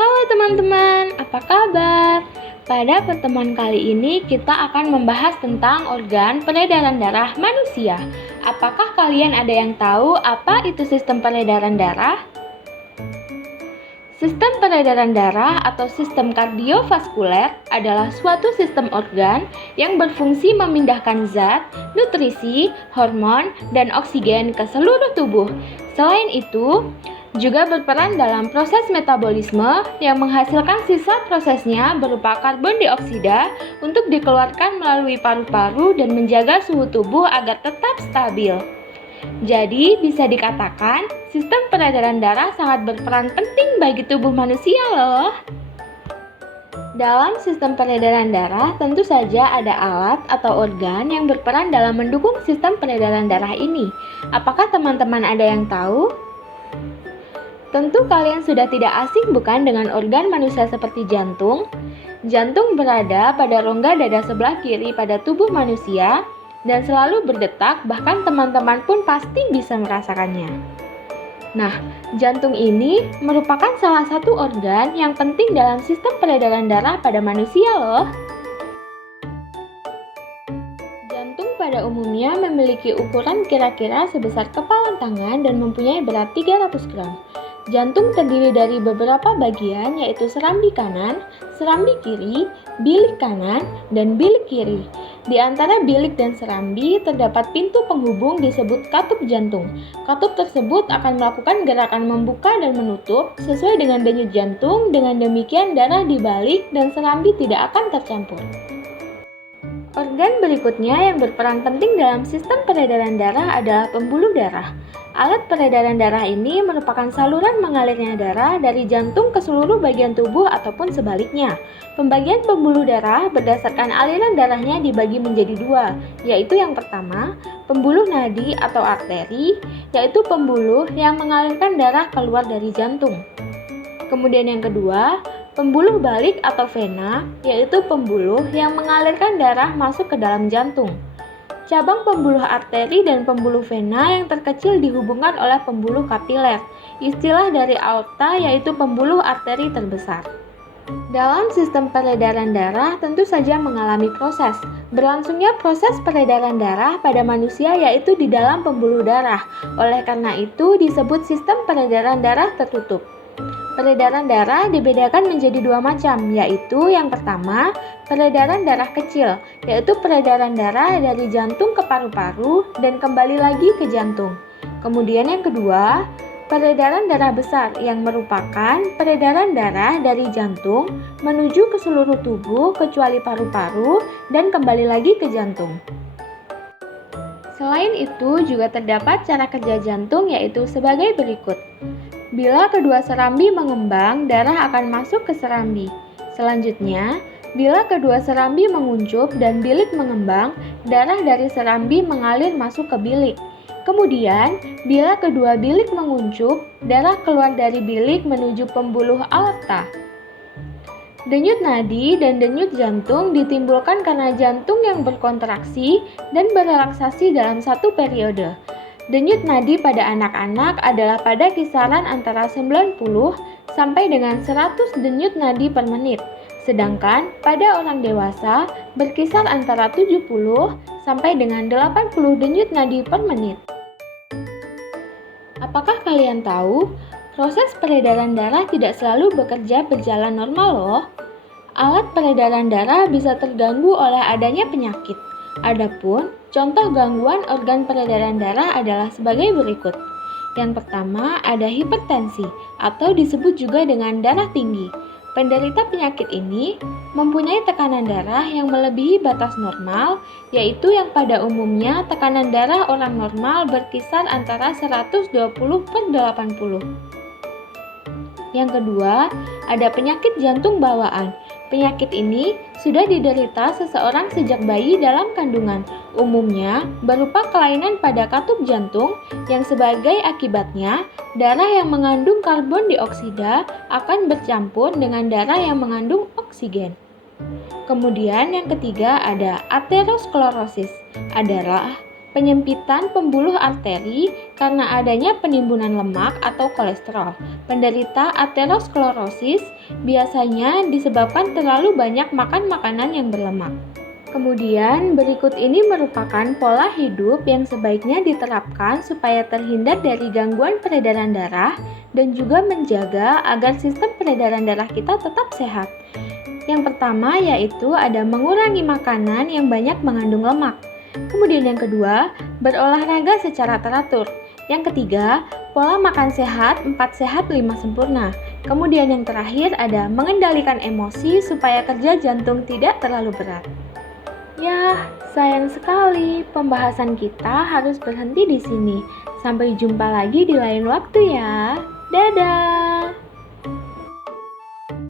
Halo teman-teman, apa kabar? Pada pertemuan kali ini kita akan membahas tentang organ peredaran darah manusia. Apakah kalian ada yang tahu apa itu sistem peredaran darah? Sistem peredaran darah atau sistem kardiovaskuler adalah suatu sistem organ yang berfungsi memindahkan zat, nutrisi, hormon, dan oksigen ke seluruh tubuh. Selain itu, juga berperan dalam proses metabolisme yang menghasilkan sisa prosesnya berupa karbon dioksida untuk dikeluarkan melalui paru-paru dan menjaga suhu tubuh agar tetap stabil. Jadi, bisa dikatakan sistem peredaran darah sangat berperan penting bagi tubuh manusia loh. Dalam sistem peredaran darah, tentu saja ada alat atau organ yang berperan dalam mendukung sistem peredaran darah ini. Apakah teman-teman ada yang tahu? Tentu kalian sudah tidak asing bukan dengan organ manusia seperti jantung? Jantung berada pada rongga dada sebelah kiri pada tubuh manusia dan selalu berdetak, bahkan teman-teman pun pasti bisa merasakannya. Nah, jantung ini merupakan salah satu organ yang penting dalam sistem peredaran darah pada manusia loh. Jantung pada umumnya memiliki ukuran kira-kira sebesar kepalan tangan dan mempunyai berat 300 gram. Jantung terdiri dari beberapa bagian yaitu serambi kanan, serambi kiri, bilik kanan, dan bilik kiri. Di antara bilik dan serambi terdapat pintu penghubung disebut katup jantung. Katup tersebut akan melakukan gerakan membuka dan menutup sesuai dengan denyut jantung. Dengan demikian darah dibalik dan serambi tidak akan tercampur. Organ berikutnya yang berperan penting dalam sistem peredaran darah adalah pembuluh darah. Alat peredaran darah ini merupakan saluran mengalirnya darah dari jantung ke seluruh bagian tubuh ataupun sebaliknya. Pembagian pembuluh darah berdasarkan aliran darahnya dibagi menjadi dua, yaitu yang pertama, pembuluh nadi atau arteri, yaitu pembuluh yang mengalirkan darah keluar dari jantung. Kemudian yang kedua, pembuluh balik atau vena, yaitu pembuluh yang mengalirkan darah masuk ke dalam jantung. Cabang pembuluh arteri dan pembuluh vena yang terkecil dihubungkan oleh pembuluh kapiler. Istilah dari aorta yaitu pembuluh arteri terbesar. Dalam sistem peredaran darah tentu saja mengalami proses. Berlangsungnya proses peredaran darah pada manusia yaitu di dalam pembuluh darah. Oleh karena itu disebut sistem peredaran darah tertutup. Peredaran darah dibedakan menjadi dua macam, yaitu yang pertama, peredaran darah kecil, yaitu peredaran darah dari jantung ke paru-paru dan kembali lagi ke jantung. Kemudian yang kedua, peredaran darah besar yang merupakan peredaran darah dari jantung menuju ke seluruh tubuh kecuali paru-paru dan kembali lagi ke jantung. Selain itu juga terdapat cara kerja jantung yaitu sebagai berikut. Bila kedua serambi mengembang, darah akan masuk ke serambi. Selanjutnya, bila kedua serambi menguncup dan bilik mengembang, darah dari serambi mengalir masuk ke bilik. Kemudian, bila kedua bilik menguncup, darah keluar dari bilik menuju pembuluh aorta. Denyut nadi dan denyut jantung ditimbulkan karena jantung yang berkontraksi dan berelaksasi dalam satu periode. Denyut nadi pada anak-anak adalah pada kisaran antara 90 sampai dengan 100 denyut nadi per menit. Sedangkan pada orang dewasa berkisar antara 70 sampai dengan 80 denyut nadi per menit. Apakah kalian tahu, proses peredaran darah tidak selalu bekerja berjalan normal loh. Alat peredaran darah bisa terganggu oleh adanya penyakit. Adapun contoh gangguan organ peredaran darah adalah sebagai berikut. Yang pertama ada hipertensi atau disebut juga dengan darah tinggi. Penderita penyakit ini mempunyai tekanan darah yang melebihi batas normal, yaitu yang pada umumnya tekanan darah orang normal berkisar antara 120/80. Yang kedua, ada penyakit jantung bawaan. Penyakit ini sudah diderita seseorang sejak bayi dalam kandungan, umumnya berupa kelainan pada katup jantung yang sebagai akibatnya darah yang mengandung karbon dioksida akan bercampur dengan darah yang mengandung oksigen. Kemudian yang ketiga ada aterosklerosis, adalah Penyempitan pembuluh arteri karena adanya penimbunan lemak atau kolesterol. Penderita aterosklerosis biasanya disebabkan terlalu banyak makan makanan yang berlemak. Kemudian, berikut ini merupakan pola hidup yang sebaiknya diterapkan supaya terhindar dari gangguan peredaran darah dan juga menjaga agar sistem peredaran darah kita tetap sehat. Yang pertama yaitu ada mengurangi makanan yang banyak mengandung lemak. Kemudian yang kedua, berolahraga secara teratur. Yang ketiga, pola makan sehat, 4 sehat 5 sempurna. Kemudian yang terakhir ada mengendalikan emosi supaya kerja jantung tidak terlalu berat. Ya, sayang sekali pembahasan kita harus berhenti di sini. Sampai jumpa lagi di lain waktu ya. Dadah!